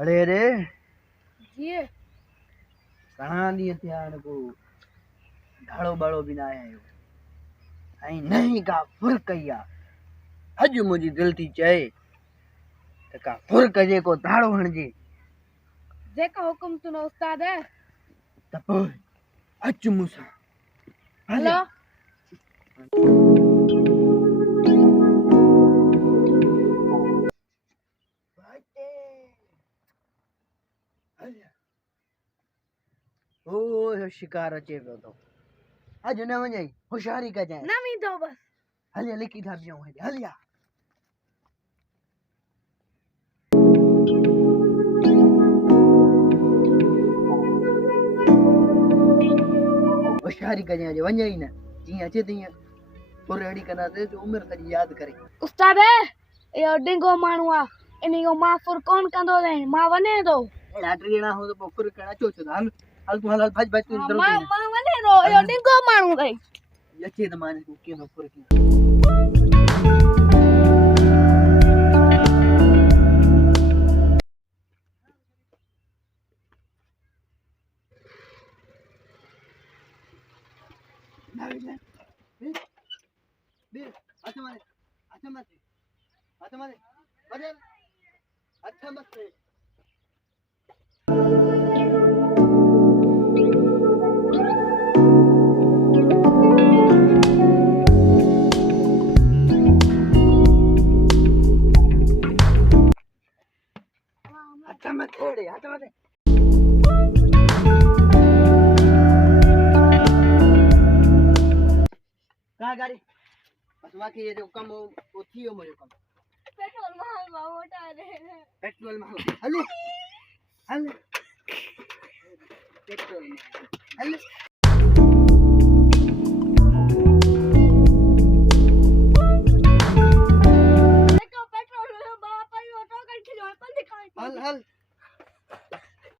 अरे अरे जी घणा ॾींहं थिया हाणे को ढाड़ो बाड़ो बि न आया आहियो ऐं नहीं का फुर कई आहे। अॼु मुंहिंजी दिलि थी चए त का फुर कजे, को धाड़ो हणिजे। जेका हुकुम तुनो उस्ताद है। त पोइ अचु मूंसां। हेलो ओ शिकार अचे पियो थो। अॼु न वञई, होशियारी कजांइ। ना मी दो बस हलिया लिकी था बीहूं हेॾे, हलिया। होशियारी कजांइ, अॼु वञई न। जीअं अचे तीअं फुर अहिड़ी कंदासीं जो उमिरि सॼी यादि करे। उस्ताद है यो डिंगो माण्हू आ इन जो मां फुर कोन कंदो रहे मां वने दो। एड़ा टीणा हो तो फुर कण अचो छो। हल हल तूं हल भज भज तूं जरूरत मां नहीं। मां वने दो यो डिंगो माण्हू रही अचे त माने तूं कीअं फुर कीअं। कहाँ गाड़ी बस बाकी ये जो कम वो थी हो मुझे कम पेट्रोल महंगा होता रे पेट्रोल में हले हले पेट्रोल में हले देखो पेट्रोल बाप आई ऑटो कर खिलो अपन दिखाई हल हल